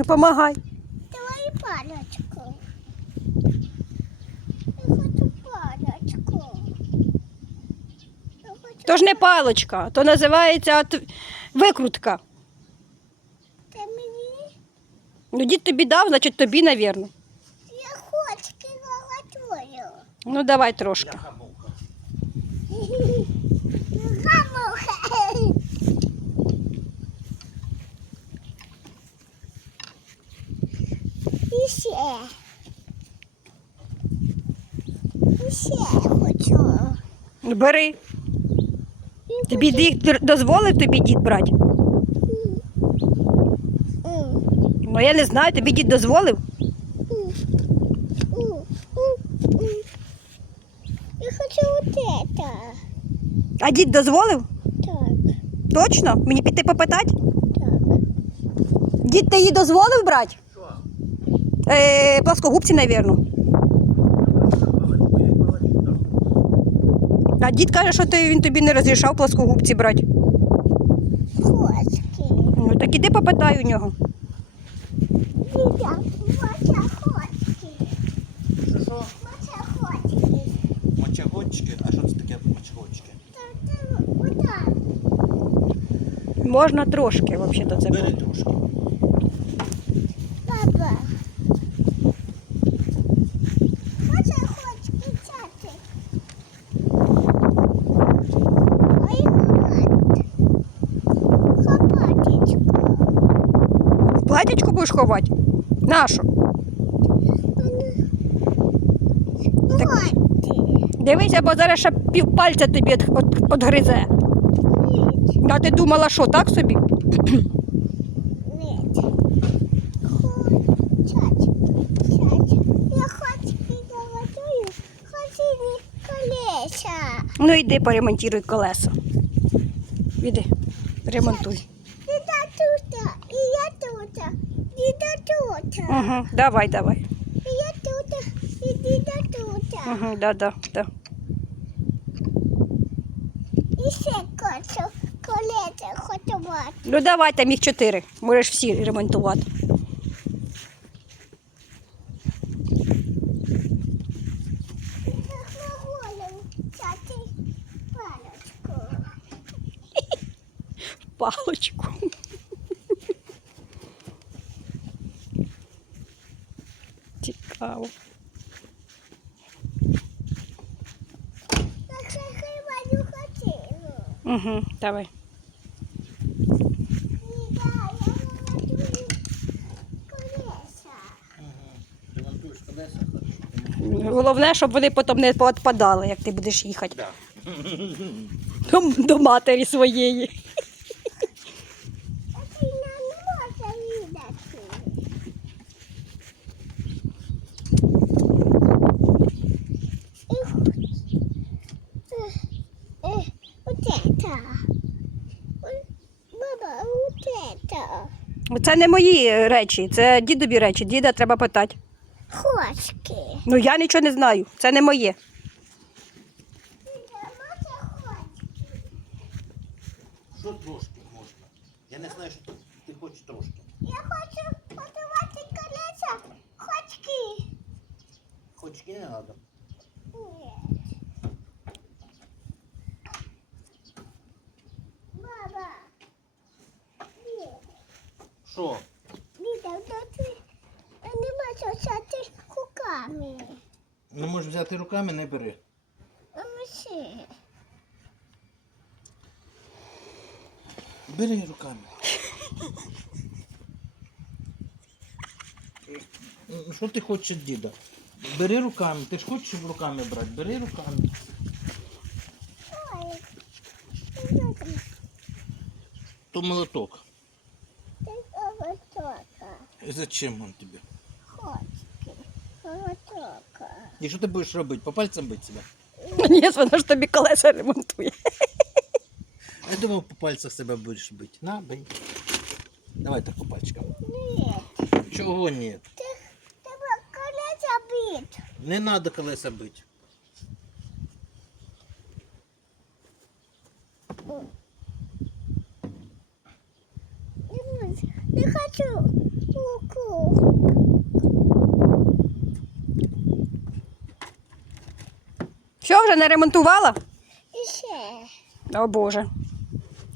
Ну, помагай. Давай палочку. Я хочу палочку. Я хочу... То ж не паличка, то називається от викрутка. Ти мені? Ну, дід тобі дав, значить тобі, навірно. Я хочу готую. Ну, давай трошки. Гамуха. Хочу. Ну, Бери. Тобі дід дозволив тобі дід брати? Ну я не знаю, тобі дід дозволив. Я хочу вот это. А дід дозволив? Так, Точно? Мені піти попитати? так. Дід ти її дозволив брати? Е, я паличку дав. А дід каже, що ти, він тобі не розрішав плоскогубці брати. Ну так іди попитай у нього. Діда, моча хочки. Що що? Моча хочки. Мочагончики? А що це таке отак. Можна трошки, взагалі-то це. Бери трошки. Папа. Моча хочки взяти. Ой, ховати. Ховатечко. В платячку будеш ховати? Нашу. Ховати. Дивися, бо зараз ще пів пальця тобі от, от, отгризе. А ти думала, що так собі? Я. Ну йди поремонтуй колеса. Іди, ремонтуй. Дида тут, і я тут. Дида тут. Угу, давай, давай. І я тут, і дида тут. Угу, да, да, да. І ще хочу колеса готувати. Ну давай, там їх чотири. Можеш всі ремонтувати. Я на голову взяти палочку. Палочку. Цікаво. Угу, давай. Головне, щоб вони потім не поотпадали, як ти будеш їхати Да. до, до матері своєї. А ти не може видати. Ех. Ех, ех, Вот это. Ой, Баба, вот это. Це не мої речі, це дідові речі. Діда треба питати. Хочки. Ну я нічого не знаю, це не моє. Що трошки можна? Я не знаю, що ти хочеш трошки. Я хочу готувати колеса. Хочки. Хочки не треба. Нет. Що? Ти не можеш взяти руками. Не можеш взяти руками, не бери. А ми. Бери руками. Ну, Що ти хочеш діда? Бери руками. Ти ж хочеш руками брати? Бери руками. Ой. То молоток. І зачем він тобі? Хочки. Овочока. І що ти будеш робити? По пальцям бити себе? Ні, вона ж тобі колеса ремонтує. Я думав, по пальцях себе будеш бити. На, бий. Давай так по пальчикам. Ні. Чого ні? Ти тебе колеса бить. Не треба колеса бити. Не, не хочу. Що вже не ремонтувала? Ще. О Боже.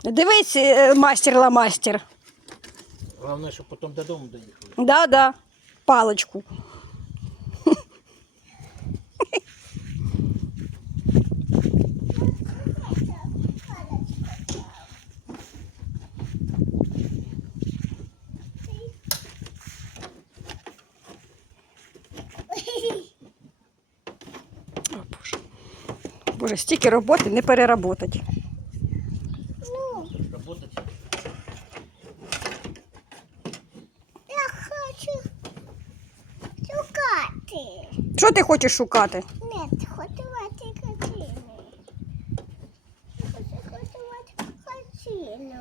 Дивись, е, мастер ла мастер. Головне, щоб потім додому доїхали. Да, да. Паличку. Боже, стільки роботи не переработать. Ну, я хочу шукати. Що ти хочеш шукати? Нет, готувати картину. Хочу готувати картину.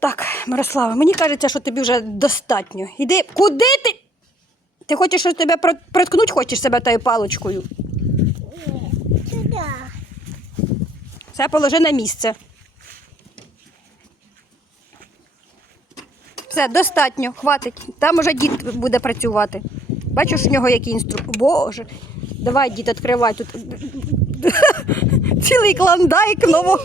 Так, Мирослава, мені кажеться, що тобі вже достатньо. Іди, куди ти? Ти хочеш, що тебе про- проткнуть хочеш себе тою паличкою? Все положи на місце. Все, достатньо, хватить. Там уже дід буде працювати. Бачиш, у нього який інструмент. Боже. Давай, дід, відкривай тут. Цілий клондайк нового.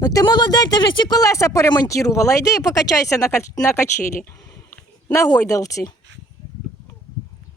Ну ти молодець, ти вже всі колеса поремонтувала. Йди і покачайся на качелі. На гойдалці.